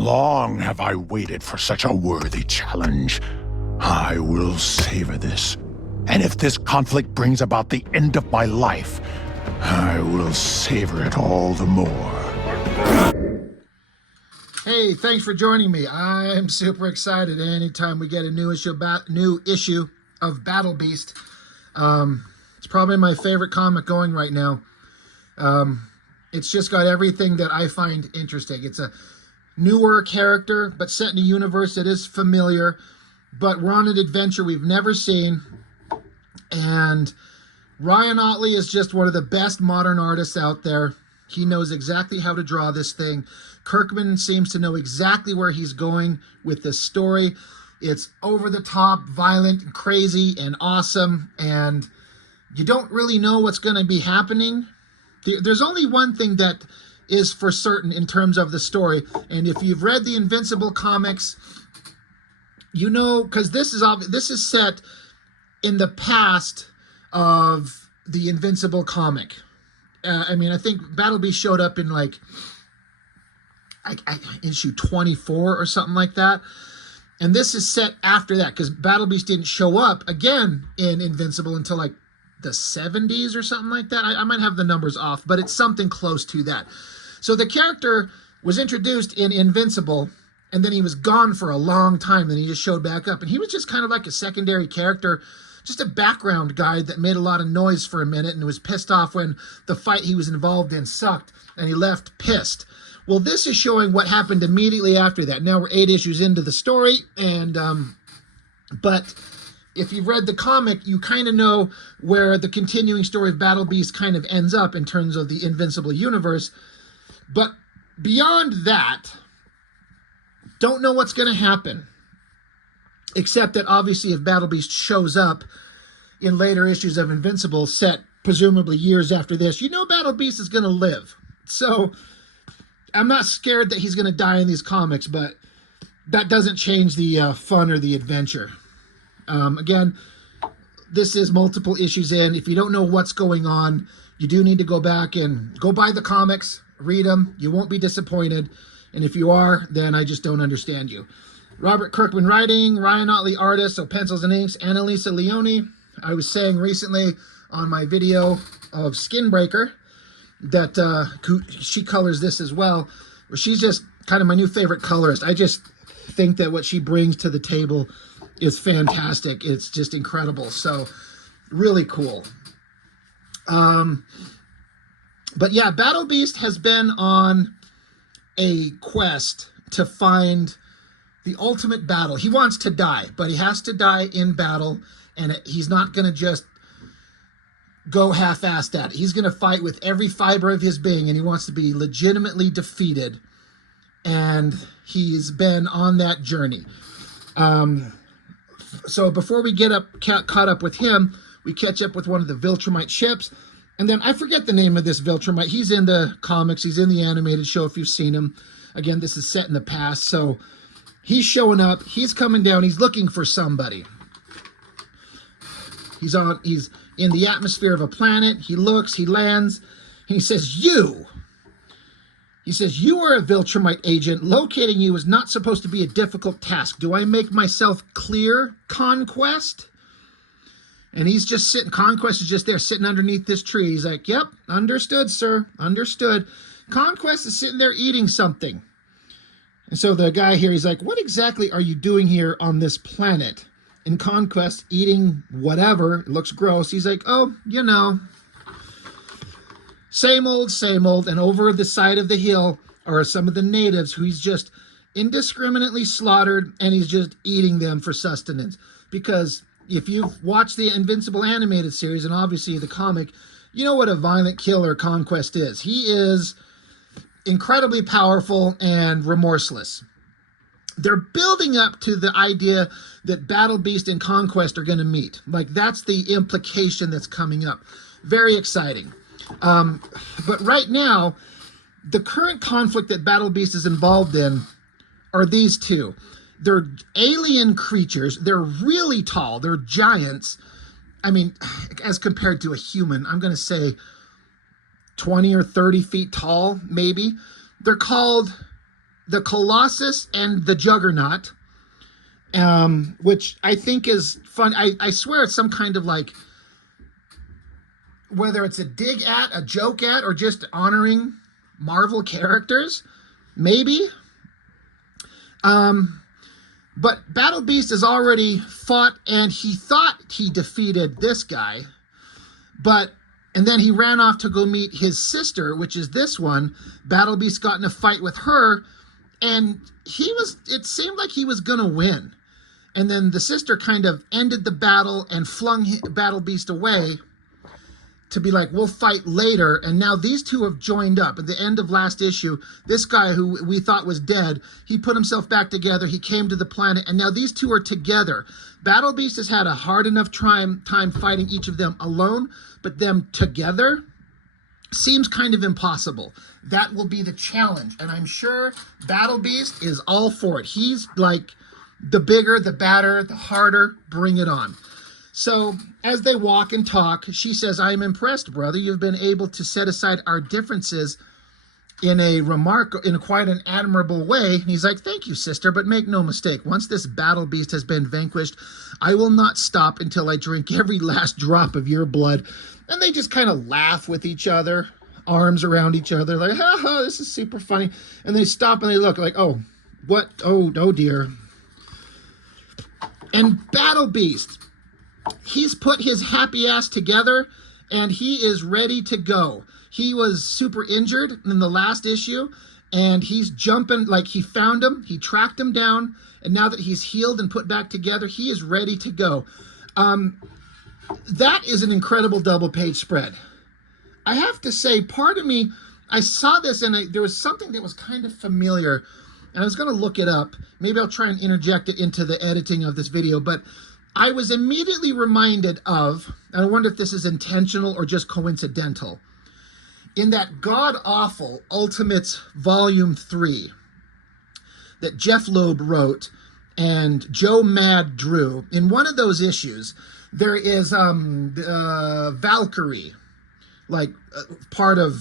Long have I waited for such a worthy challenge. I will savor this. And if this conflict brings about the end of my life, I will savor it all the more. Hey, thanks for joining me. I'm super excited anytime we get a new issue of BATTLEBEAST. It's probably my favorite comic going right now. It's just got everything that I find interesting. It's a newer character, but set in a universe that is familiar, but we're on an adventure we've never seen. And Ryan Ottley is just one of the best modern artists out there. He knows exactly how to draw this thing. Kirkman seems to know exactly where he's going with this story. It's over the top, violent, and crazy, and awesome, and you don't really know what's going to be happening. There's only one thing that is for certain in terms of the story, and if you've read the Invincible comics, you know, because this is set in the past of the Invincible comic. I mean, I think BattleBeast showed up in like issue 24 or something like that. And this is set after that because BattleBeast didn't show up again in Invincible until like the 70s or something like that. I might have the numbers off, but it's something close to that. So the character was introduced in Invincible, and then he was gone for a long time. Then he just showed back up, and he was just kind of like a secondary character, just a background guy that made a lot of noise for a minute and was pissed off when the fight he was involved in sucked, and he left pissed. Well, this is showing what happened immediately after that. Now we're 8 issues into the story, and but if you've read the comic, you kind of know where the continuing story of BattleBeast kind of ends up in terms of the Invincible universe. But beyond that, don't know what's going to happen. Except that obviously if BattleBeast shows up in later issues of Invincible, set presumably years after this, you know BattleBeast is going to live. So I'm not scared that he's going to die in these comics, but that doesn't change the fun or the adventure. Again, this is multiple issues in. If you don't know what's going on, you do need to go back and go buy the comics, read them. You won't be disappointed. And if you are, then I just don't understand you. Robert Kirkman writing, Ryan Ottley artist, so pencils and inks, Annalisa Leone. I was saying recently on my video of Skinbreaker that she colors this as well. She's just kind of my new favorite colorist. I just think that what she brings to the table is fantastic. It's just incredible. So really cool. But yeah, BattleBeast has been on a quest to find the ultimate battle. He wants to die, but he has to die in battle, and he's not going to just go half-assed at it. He's going to fight with every fiber of his being, and he wants to be legitimately defeated, and he's been on that journey. So before we get caught up with him, we catch up with one of the Viltrumite ships, and then I forget the name of this Viltrumite. He's in the comics. He's in the animated show if you've seen him. Again, this is set in the past, so he's showing up. He's coming down. He's looking for somebody. He's in the atmosphere of a planet. He looks, he lands, and he says, "You." He says, "You are a Viltrumite agent. Locating you is not supposed to be a difficult task. Do I make myself clear, Conquest?" And he's just sitting, Conquest is just there sitting underneath this tree. He's like, "Yep, understood, sir, understood." Conquest is sitting there eating something. And so the guy here, he's like, "What exactly are you doing here on this planet?" And Conquest eating whatever, it looks gross. He's like, "Oh, you know, same old, same old." And over the side of the hill are some of the natives who he's just indiscriminately slaughtered, and he's just eating them for sustenance. Because if you've watched the Invincible animated series, and obviously the comic, you know what a violent killer Conquest is. He is incredibly powerful and remorseless. They're building up to the idea that BattleBeast and Conquest are going to meet. Like, that's the implication that's coming up. Very exciting. But right now, the current conflict that BattleBeast is involved in are these two. They're alien creatures. They're really tall. They're giants. I mean, as compared to a human, I'm going to say 20 or 30 feet tall, maybe. They're called the Colossus and the Juggernaut, which I think is fun. I swear it's some kind of like, whether it's a dig at, a joke at, or just honoring Marvel characters, maybe. But Battle Beast has already fought, and he thought he defeated this guy, and then he ran off to go meet his sister, which is this one. Battle Beast got in a fight with her, and it seemed like he was gonna win. And then the sister kind of ended the battle and flung Battle Beast away to be like, we'll fight later. And now these two have joined up. At the end of last issue, this guy who we thought was dead, he put himself back together. He came to the planet, and now these two are together. Battle Beast has had a hard enough time fighting each of them alone, but them together seems kind of impossible. That will be the challenge, and I'm sure Battle Beast is all for it. He's like, the bigger, the badder, the harder, bring it on. So as they walk and talk, she says, I'm impressed, brother. You've been able to set aside our differences in quite an admirable way. And he's like, thank you, sister, but make no mistake. Once this Battle Beast has been vanquished, I will not stop until I drink every last drop of your blood. And they just kind of laugh with each other, arms around each other, like, ha ha, this is super funny. And they stop and they look like, oh, what? Oh dear. And Battle Beast, he's put his happy ass together, and he is ready to go. He was super injured in the last issue, and he's jumping, like he found him, he tracked him down, and now that he's healed and put back together, he is ready to go. That is an incredible double-page spread. I have to say, part of me, I saw this, and there was something that was kind of familiar, and I was going to look it up. Maybe I'll try and interject it into the editing of this video, but I was immediately reminded of, and I wonder if this is intentional or just coincidental, in that god-awful Ultimates Volume 3 that Jeff Loeb wrote and Joe Mad drew. In one of those issues, there is Valkyrie, like part of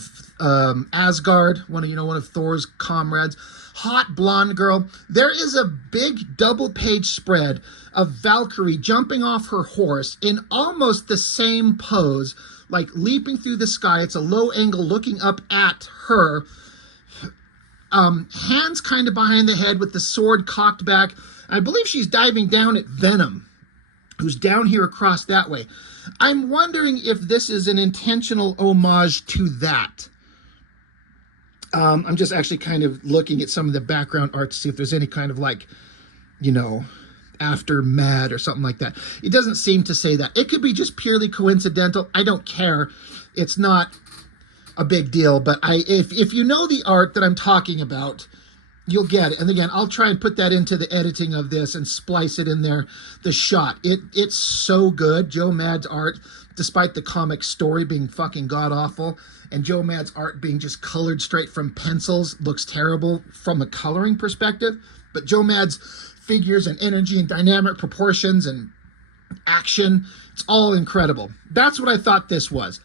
Asgard, one of Thor's comrades, hot blonde girl. There is a big double-page spread of Valkyrie jumping off her horse in almost the same pose, like leaping through the sky. It's a low angle looking up at her. Hands kind of behind the head with the sword cocked back. I believe she's diving down at Venom, who's down here across that way. I'm wondering if this is an intentional homage to that. I'm just actually kind of looking at some of the background art to see if there's any kind of like, after Mad or something like that. It doesn't seem to say that. It could be just purely coincidental. I don't care. It's not a big deal, but if you know the art that I'm talking about, you'll get it. And again, I'll try and put that into the editing of this and splice it in there, the shot. It's so good. Joe Mad's art, despite the comic story being fucking god-awful, and Joe Mad's art being just colored straight from pencils, looks terrible from a coloring perspective. But Joe Mad's figures and energy and dynamic proportions and action, it's all incredible. That's what I thought this was.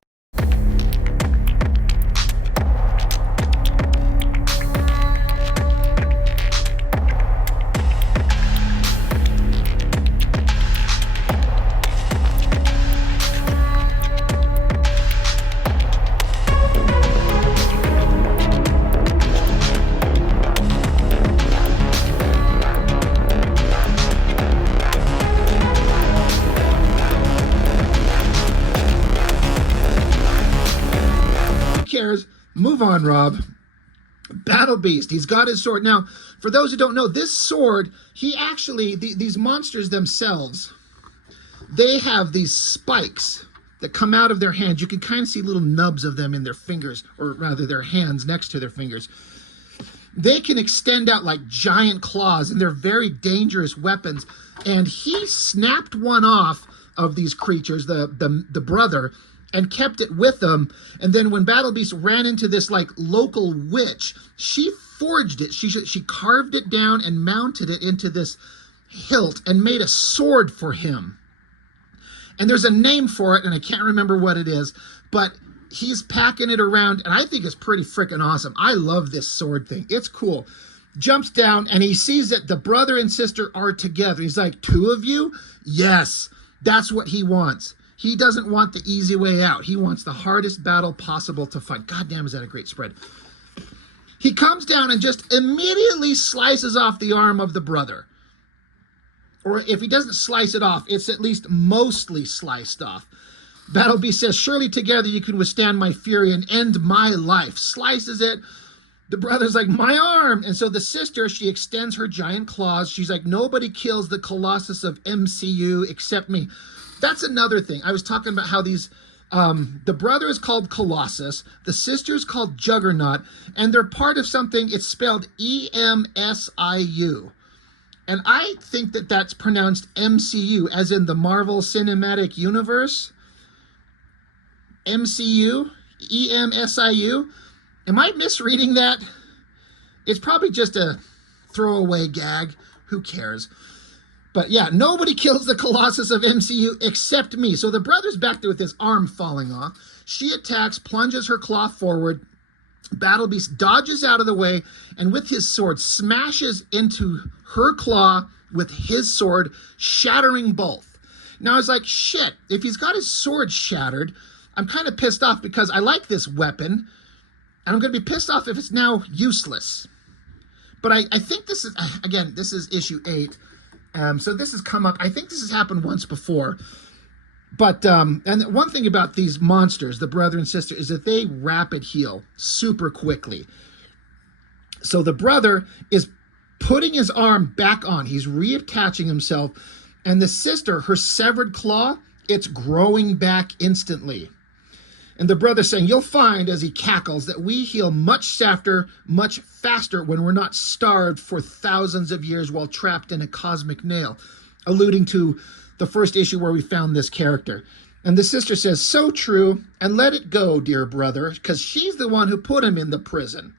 Move on, Rob. Battle Beast, he's got his sword. Now, for those who don't know, this sword, he actually, these monsters themselves, they have these spikes that come out of their hands. You can kind of see little nubs of them in their fingers, or rather their hands next to their fingers. They can extend out like giant claws, and they're very dangerous weapons. And he snapped one off of these creatures, the brother, and kept it with them. And then when Battle Beast ran into this like local witch, she forged it. She carved it down and mounted it into this hilt and made a sword for him. And there's a name for it, and I can't remember what it is, but he's packing it around, and I think it's pretty freaking awesome. I love this sword thing. It's cool. jumps down, and he sees that the brother and sister are together. He's like, 2 of you? Yes, that's what he wants. He doesn't want the easy way out. He wants the hardest battle possible to fight. God damn, is that a great spread. He comes down and just immediately slices off the arm of the brother. Or if he doesn't slice it off, it's at least mostly sliced off. BattleBeast says, surely together you can withstand my fury and end my life. Slices it. The brother's like, my arm. And so the sister, she extends her giant claws. She's like, nobody kills the Colossus of MCU except me. That's another thing. I was talking about how these, the brother is called Colossus. The sister is called Juggernaut. And they're part of something. It's spelled EMSIU. And I think that that's pronounced MCU, as in the Marvel Cinematic Universe. MCU, EMSIU. Am I misreading that? It's probably just a throwaway gag. Who cares? But yeah, nobody kills the Colossus of MCU except me. So the brother's back there with his arm falling off. She attacks, plunges her claw forward. BattleBeast dodges out of the way, and with his sword smashes into her claw with his sword, shattering both. Now I was like, shit, if he's got his sword shattered, I'm kind of pissed off because I like this weapon, and I'm going to be pissed off if it's now useless. But I think this is, again, this is issue 8. So this has come up, I think this has happened once before. But, and one thing about these monsters, the brother and sister, is that they rapid heal super quickly. So the brother is putting his arm back on. He's reattaching himself. And the sister, her severed claw, it's growing back instantly. And the brother saying, you'll find, as he cackles, that we heal much faster when we're not starved for thousands of years while trapped in a cosmic nail, alluding to the first issue where we found this character. And the sister says, so true, and let it go, dear brother, because she's the one who put him in the prison.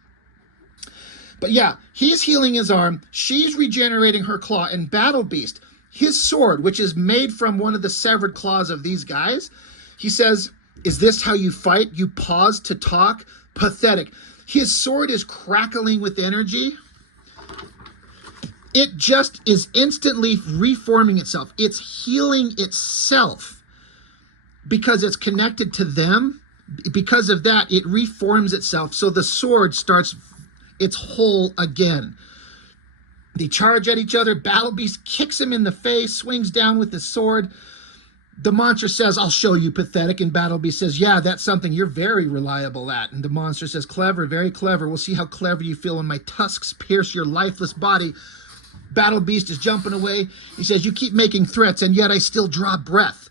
But yeah, he's healing his arm, she's regenerating her claw, and BattleBeast, his sword, which is made from one of the severed claws of these guys, he says, is this how you fight? You pause to talk? Pathetic. His sword is crackling with energy. It just is instantly reforming itself. It's healing itself because it's connected to them. Because of that, it reforms itself. So the sword starts its whole again. They charge at each other. BattleBeast kicks him in the face, swings down with his sword. The monster says, I'll show you, pathetic. And BattleBeast says, yeah, that's something you're very reliable at. And the monster says, clever, very clever. We'll see how clever you feel when my tusks pierce your lifeless body. BattleBeast is jumping away. He says, you keep making threats, and yet I still draw breath.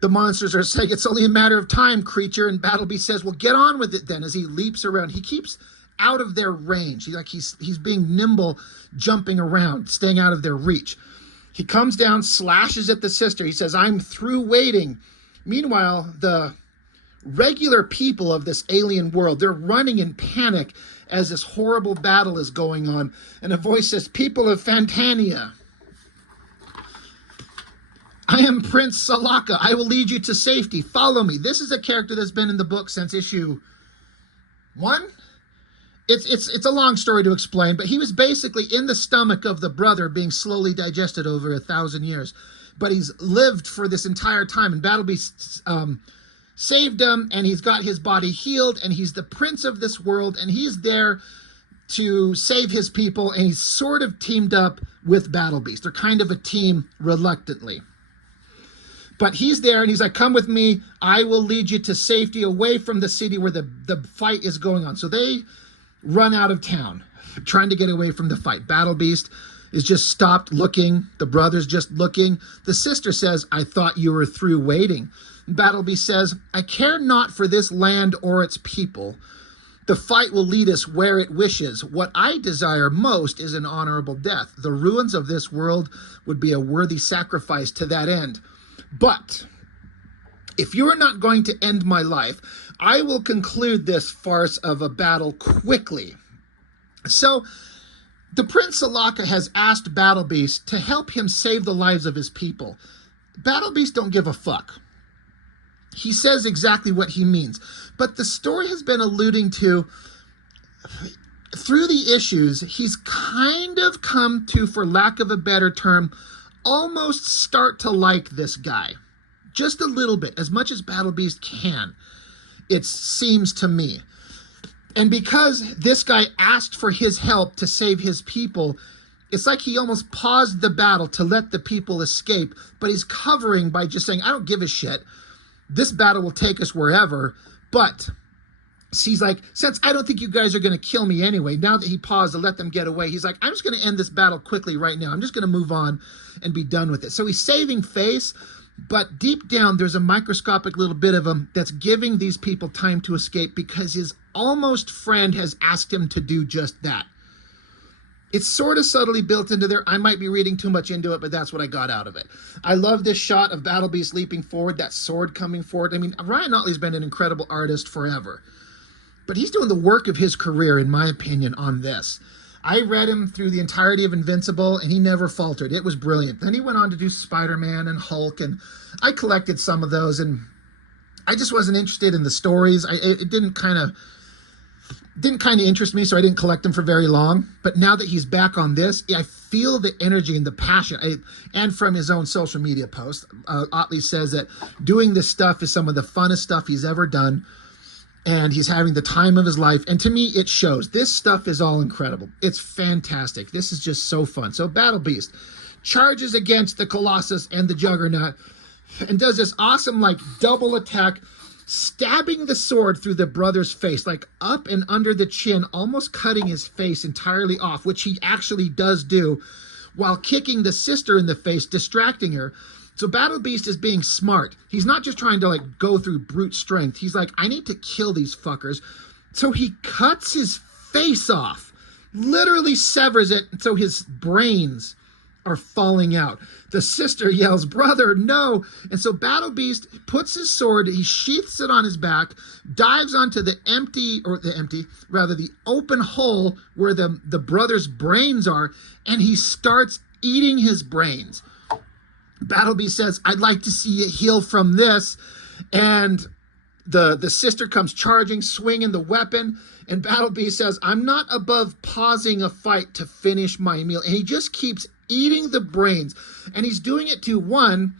The monsters are saying, it's only a matter of time, creature. And BattleBeast says, well, get on with it then, as he leaps around. He keeps out of their range. He's being nimble, jumping around, staying out of their reach. He comes down, slashes at the sister. He says, I'm through waiting. Meanwhile, the regular people of this alien world, they're running in panic as this horrible battle is going on. And a voice says, people of Fantania, I am Prince Salaka. I will lead you to safety. Follow me. This is a character that's been in the book since issue 1. It's a long story to explain, but he was basically in the stomach of the brother being slowly digested over 1,000 years. But he's lived for this entire time, and BattleBeast saved him, and he's got his body healed, and he's the prince of this world, and he's there to save his people, and he's sort of teamed up with BattleBeast. They're kind of a team reluctantly. But he's there, and he's like, come with me. I will lead you to safety away from the city where the fight is going on. So they run out of town, trying to get away from the fight. BattleBeast is just stopped looking. The brother's just looking. The sister says, I thought you were through waiting. BattleBeast says, I care not for this land or its people. The fight will lead us where it wishes. What I desire most is an honorable death. The ruins of this world would be a worthy sacrifice to that end. But if you are not going to end my life, I will conclude this farce of a battle quickly. So the Prince Salaka has asked BattleBeast to help him save the lives of his people. BattleBeast don't give a fuck. He says exactly what he means. But the story has been alluding to through the issues, he's kind of come to, for lack of a better term, almost start to like this guy. Just a little bit, as much as Battle Beast can, it seems to me. And because this guy asked for his help to save his people, it's like he almost paused the battle to let the people escape, but he's covering by just saying, I don't give a shit. This battle will take us wherever, but he's like, since I don't think you guys are going to kill me anyway, now that he paused to let them get away, he's like, I'm just going to end this battle quickly right now. I'm just going to move on and be done with it. So he's saving face, but deep down, there's a microscopic little bit of him that's giving these people time to escape because his almost friend has asked him to do just that. It's sort of subtly built into there. I might be reading too much into it, but that's what I got out of it. I love this shot of Battle Beast leaping forward, that sword coming forward. I mean, Ryan Otley's been an incredible artist forever, but he's doing the work of his career, in my opinion, on this. I read him through the entirety of Invincible, and he never faltered. It was brilliant. Then he went on to do Spider-Man and Hulk, and I collected some of those, and I just wasn't interested in the stories. It didn't kind of interest me, so I didn't collect them for very long. But now that he's back on this, I feel the energy and the passion. And from his own social media post, Otley says that doing this stuff is some of the funnest stuff he's ever done. And he's having the time of his life. And to me, it shows. This stuff is all incredible. It's fantastic. This is just so fun. So Battle Beast charges against the Colossus and the Juggernaut and does this awesome, like, double attack, stabbing the sword through the brother's face, like up and under the chin, almost cutting his face entirely off, which he actually does do, while kicking the sister in the face, distracting her. So Battle Beast is being smart. He's not just trying to, like, go through brute strength. He's like, I need to kill these fuckers. So he cuts his face off, literally severs it, so his brains are falling out. The sister yells, brother, no. And so Battle Beast puts his sword, he sheaths it on his back, dives onto the open hole where the brother's brains are, and he starts eating his brains. Battle Beast says, I'd like to see you heal from this. And the sister comes charging, swinging the weapon. And Battle Beast says, I'm not above pausing a fight to finish my meal. And he just keeps eating the brains. And he's doing it to, one,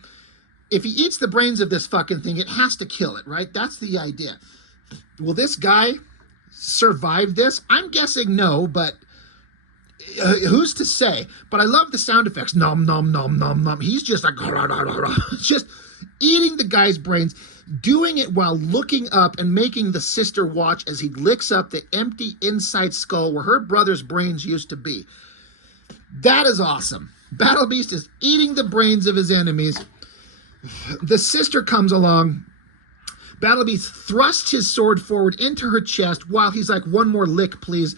if he eats the brains of this fucking thing, it has to kill it, right? That's the idea. Will this guy survive this? I'm guessing no, but who's to say? But I love the sound effects. Nom, nom, nom, nom, nom. He's just like, just eating the guy's brains, doing it while looking up and making the sister watch as he licks up the empty inside skull where her brother's brains used to be. That is awesome. Battle Beast is eating the brains of his enemies. The sister comes along. Battle Beast thrusts his sword forward into her chest while he's like, one more lick, please.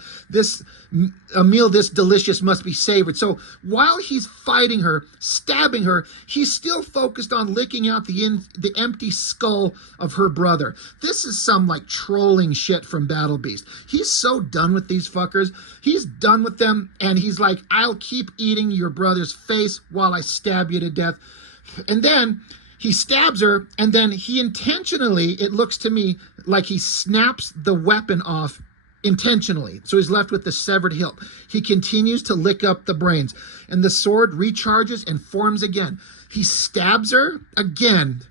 A meal this delicious must be savored. So while he's fighting her, stabbing her, he's still focused on licking out the empty skull of her brother. This is some, like, trolling shit from Battle Beast. He's so done with these fuckers. He's done with them, and he's like, I'll keep eating your brother's face while I stab you to death. And then he stabs her, and then he intentionally, it looks to me like he snaps the weapon off intentionally. So he's left with the severed hilt. He continues to lick up the brains, and the sword recharges and forms again. He stabs her again,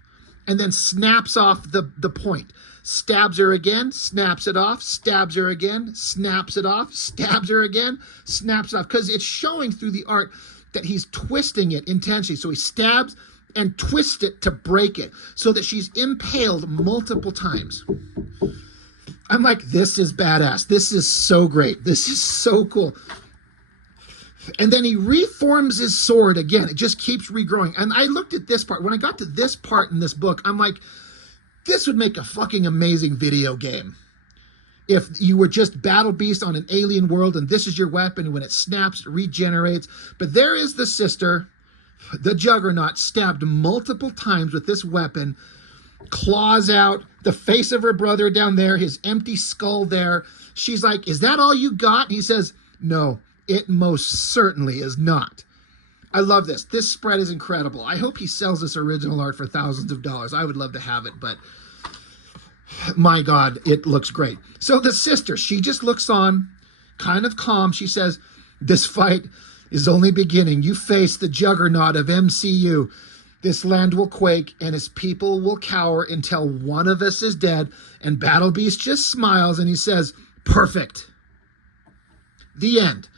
and then snaps off the point. Stabs her again, snaps it off, stabs her again, snaps it off, stabs her again, snaps it off. Because it's showing through the art that he's twisting it intentionally. So he stabs and twist it to break it so that she's impaled multiple times. I'm like, this is badass. This is so great. This is so cool. And then he reforms his sword again. It just keeps regrowing. And I looked at this part. When I got to this part in this book, I'm like, this would make a fucking amazing video game. If you were just Battle Beast on an alien world and this is your weapon, and when it snaps, it regenerates. But there is the sister, the Juggernaut, stabbed multiple times with this weapon, claws out, the face of her brother down there, his empty skull there. She's like, is that all you got? And he says, no, it most certainly is not. I love this. This spread is incredible. I hope he sells this original art for thousands of dollars. I would love to have it, but my God, it looks great. So the sister, she just looks on, kind of calm. She says, "This fight is only beginning. You face the juggernaut of MCU. This land will quake and its people will cower until one of us is dead." And Battle Beast just smiles and he says, "Perfect." The end.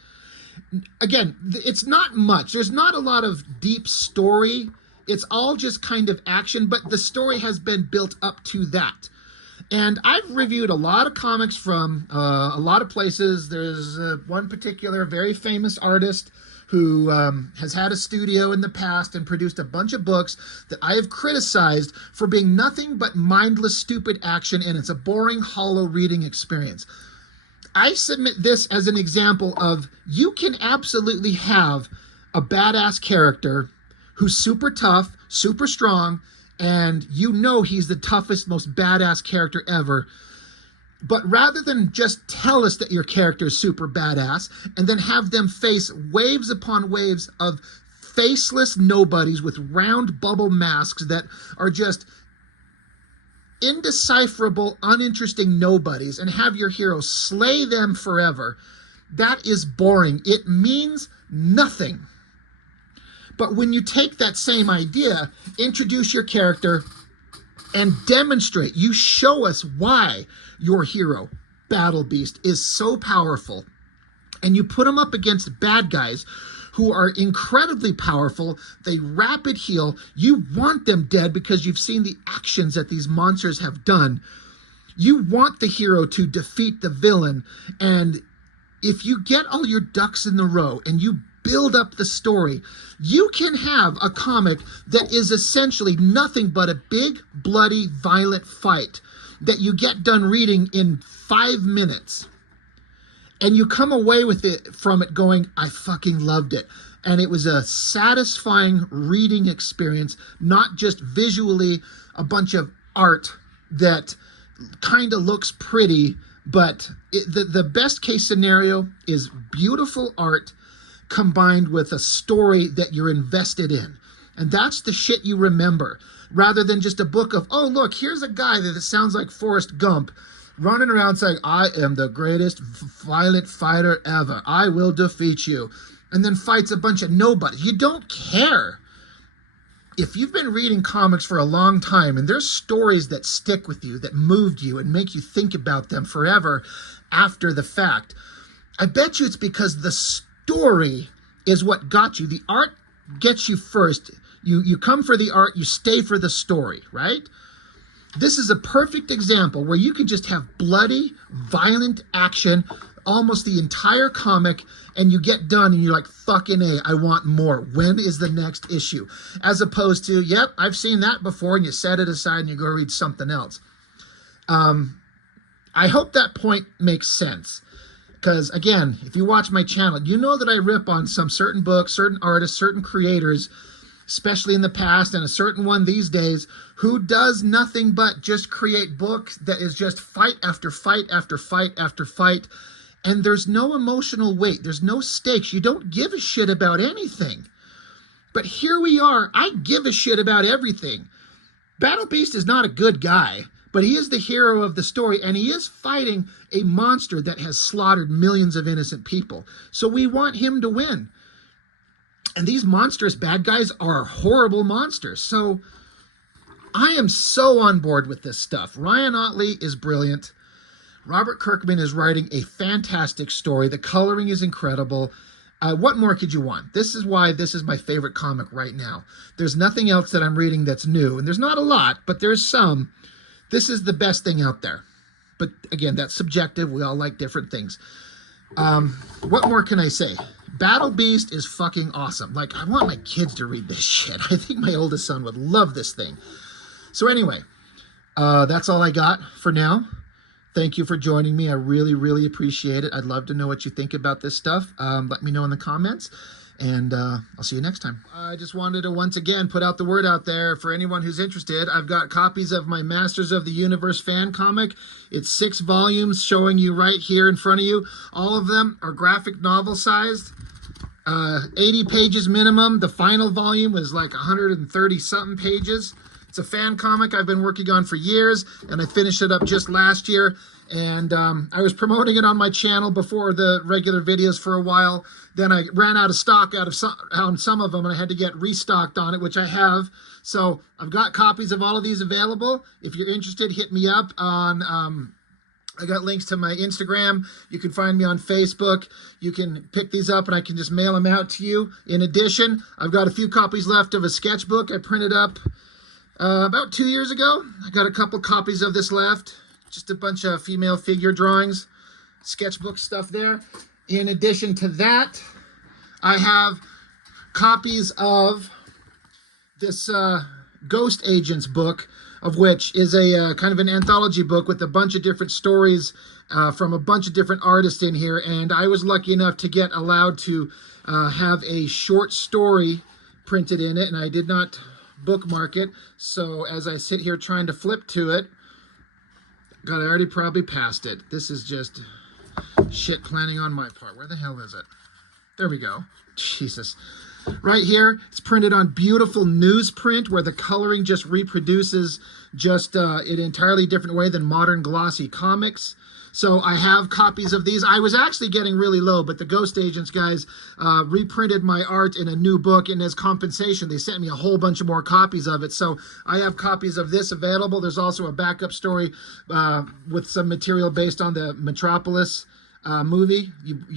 Again, it's not much. There's not a lot of deep story. It's all just kind of action, but the story has been built up to that. And I've reviewed a lot of comics from a lot of places. There's one particular very famous artist who has had a studio in the past and produced a bunch of books that I have criticized for being nothing but mindless, stupid action, and it's a boring, hollow reading experience. I submit this as an example of you can absolutely have a badass character who's super tough, super strong, and you know he's the toughest, most badass character ever. But rather than just tell us that your character is super badass and then have them face waves upon waves of faceless nobodies with round bubble masks that are just indecipherable, uninteresting nobodies, and have your hero slay them forever, that is boring. It means nothing. But when you take that same idea, introduce your character, and demonstrate, you show us why your hero, Battle Beast, is so powerful, and you put him up against bad guys who are incredibly powerful, they rapid heal, you want them dead because you've seen the actions that these monsters have done. You want the hero to defeat the villain, and if you get all your ducks in the row and you build up the story, you can have a comic that is essentially nothing but a big, bloody, violent fight that you get done reading in 5 minutes. And you come away with it from it going, I fucking loved it. And it was a satisfying reading experience, not just visually a bunch of art that kind of looks pretty, but the best case scenario is beautiful art combined with a story that you're invested in. And that's the shit you remember, rather than just a book of, oh, look, here's a guy that sounds like Forrest Gump running around saying, I am the greatest violent fighter ever. I will defeat you. And then fights a bunch of nobodies. You don't care. If you've been reading comics for a long time and there's stories that stick with you, that moved you and make you think about them forever after the fact, I bet you it's because the story is what got you. The art gets you first. You come for the art, you stay for the story, right? This is a perfect example where you can just have bloody, violent action almost the entire comic, and you get done and you're like, fucking A, I want more. When is the next issue? As opposed to, yep, I've seen that before, and you set it aside and you go read something else. I hope that point makes sense. Because, again, if you watch my channel, you know that I rip on some certain books, certain artists, certain creators, especially in the past, and a certain one these days, who does nothing but just create books that is just fight after fight after fight after fight, and there's no emotional weight, there's no stakes, you don't give a shit about anything. But here we are, I give a shit about everything. Battle Beast is not a good guy, but he is the hero of the story, and he is fighting a monster that has slaughtered millions of innocent people. So we want him to win. And these monstrous bad guys are horrible monsters. So I am so on board with this stuff. Ryan Ottley is brilliant. Robert Kirkman is writing a fantastic story. The coloring is incredible. What more could you want? This is why this is my favorite comic right now. There's nothing else that I'm reading that's new. And there's not a lot, but there's some. This is the best thing out there. But again, that's subjective. We all like different things. What more can I say? Battle Beast is fucking awesome. Like, I want my kids to read this shit. I think my oldest son would love this thing. So anyway, that's all I got for now. Thank you for joining me. I really, really appreciate it. I'd love to know what you think about this stuff. Let me know in the comments, and I'll see you next time. I just wanted to once again put out the word out there for anyone who's interested. I've got copies of my Masters of the Universe fan comic. It's 6 volumes showing you right here in front of you. All of them are graphic novel sized. 80 pages minimum. The final volume was like 130 something pages. It's a fan comic I've been working on for years, and I finished it up just last year, And I was promoting it on my channel before the regular videos for a while. Then I ran out of stock on some of them, and I had to get restocked on it, which I have. So I've got copies of all of these available. If you're interested, hit me up on... I got links to my Instagram. You can find me on Facebook. You can pick these up and I can just mail them out to you. In addition, I've got a few copies left of a sketchbook I printed up about 2 years ago. I got a couple copies of this left. Just a bunch of female figure drawings, sketchbook stuff there. In addition to that, I have copies of this Ghost Agents book, of which is a kind of an anthology book with a bunch of different stories from a bunch of different artists in here. And I was lucky enough to get allowed to have a short story printed in it, and I did not bookmark it. So as I sit here trying to flip to it, God, I already probably passed it. This is just shit planning on my part. Where the hell is it? There we go. Jesus. Right here, it's printed on beautiful newsprint where the coloring just reproduces just in an entirely different way than modern glossy comics. So I have copies of these. I was actually getting really low, but the Ghost Agents guys reprinted my art in a new book, and as compensation, they sent me a whole bunch of more copies of it. So I have copies of this available. There's also a backup story with some material based on the Metropolis movie.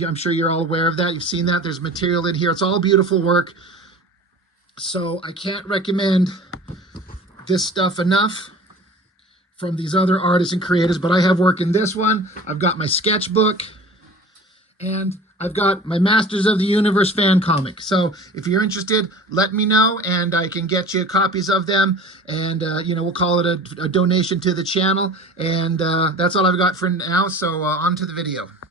I'm sure you're all aware of that. You've seen that. There's material in here. It's all beautiful work. So I can't recommend this stuff enough from these other artists and creators, but I have work in this one. I've got my sketchbook, and I've got my Masters of the Universe fan comic. So if you're interested, let me know, and I can get you copies of them, and we'll call it a donation to the channel. And that's all I've got for now, so on to the video.